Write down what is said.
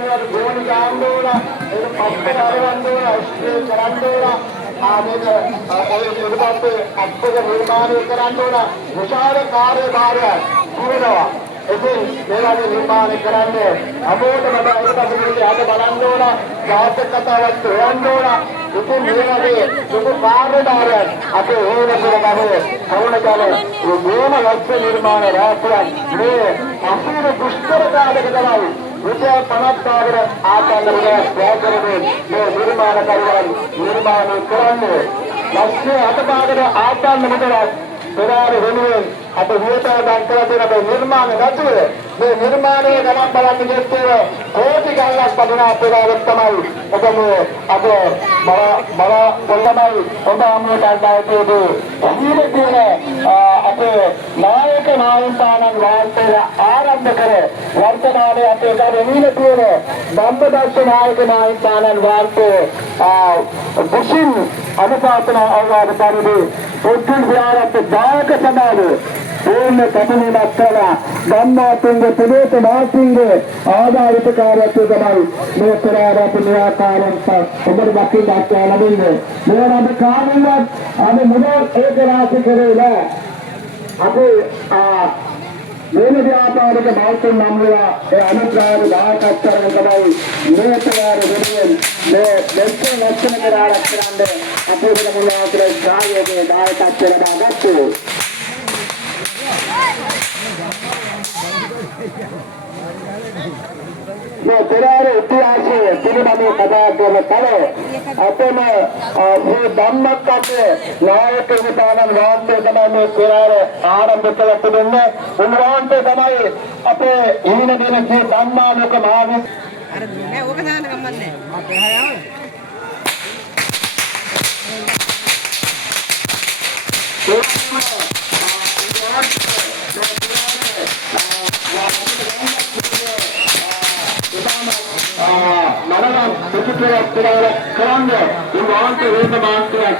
මේකට ගෝණි ගන්න ඕන, ඒක පස්සේ අරවන්න ඕන, ස්ප්‍රේ කරන්න ඕන. ආදීන ඒ නිර්මාණය අත්දැක නිර්මාණය කරන්න ඕන විශාල කාර්යභාරයක් පුරනවා. ඉතින් මේ වගේ නිර්මාණය කරන්නේ අපෝටම බයිපස්සේ අද බලන්න ඕන, ජාතක කතාවක් හොයන්න ඕන. ඉතින් මේ වගේ සුදු කාර්යභාරයක් අපේ ඕනකම ගමේ කවුණකල මේ ලක්ෂ නිර්මාණ රාශියක් මේ අසීර දුෂ්කර කාලයක තමයි විද්‍යා 50කට ආකාරයකට ප්‍රයත්නවලින් මේ නිර්මාණකරුවන් නිර්මාණය කරන්නේ. ලක්ෂ 8කට ආකාරන මුදලක් පෙරාර වෙනුවෙන් අප විවතා දක්වලා තියෙන මේ නිර්මාණ නැතුව මේ නිර්මාණයේ ගමන් බලන්න ගියොත් කෝටි ගණනක් වටින පෙරාරක් තමයි ඔබ මේ අද බල පොළමයි ඔබ අමුතන් දායකයේදී අහිමි කියන අපේ නායක නායකයන් වාර්තාව ආරම්භ කර වර්තමානයේ අපේ ගමනේ තියෙන බම්බදස්ස නායක නායකයන් වාර්තාව විසින් අනුශාසන අවවාද පරිදි පොත්තුන් විහාරත් දායක සමාජය ඕන කටයුතුක් කළා. ගම්මාතුන්ග ප්‍රදේශ වාසීන්ගේ ආධාරිත කාර්යත්වය තමයි මේ පෙරාරත් නියාකාරයන්ට ඔබට දකින්න ලැබෙන්නේ. මේ රට කාර්යවත් අද මුදල් ඒක රාශි කරේලා අපේ මේ ව්‍යාපාරික බෞද්ධ නම්වලා ඒ අනුග්‍රහ දායකත්වයෙන් තමයි මේ පෙරාර වෙනුවෙන් මේ දෙස්ස ලක්ෂණ කරාරක් කරන්නේ අපේ මුලාවතේ සායයේ දායකත්වය ලබාගත්තේ. මේ පෙරාර ඉතිහාසයේ පිළිබඳව කතා කරන කල අපේම මේ ධම්මක් අපේ නායක විතානන් වාන්තේ තමයි මේ පෙරාර ආරම්භ කළ තිබෙන්නේ. උන්වහන්සේ තමයි අපේ ඊන දිනකේ ධම්මාලෝක මහා අර නෑ ඕක දාන්න ගමන්නේ මට එහා යාවේ මනරම් පිටුපිටක් කරන්නේ උන්වහන්සේ වේද මාන්තයක්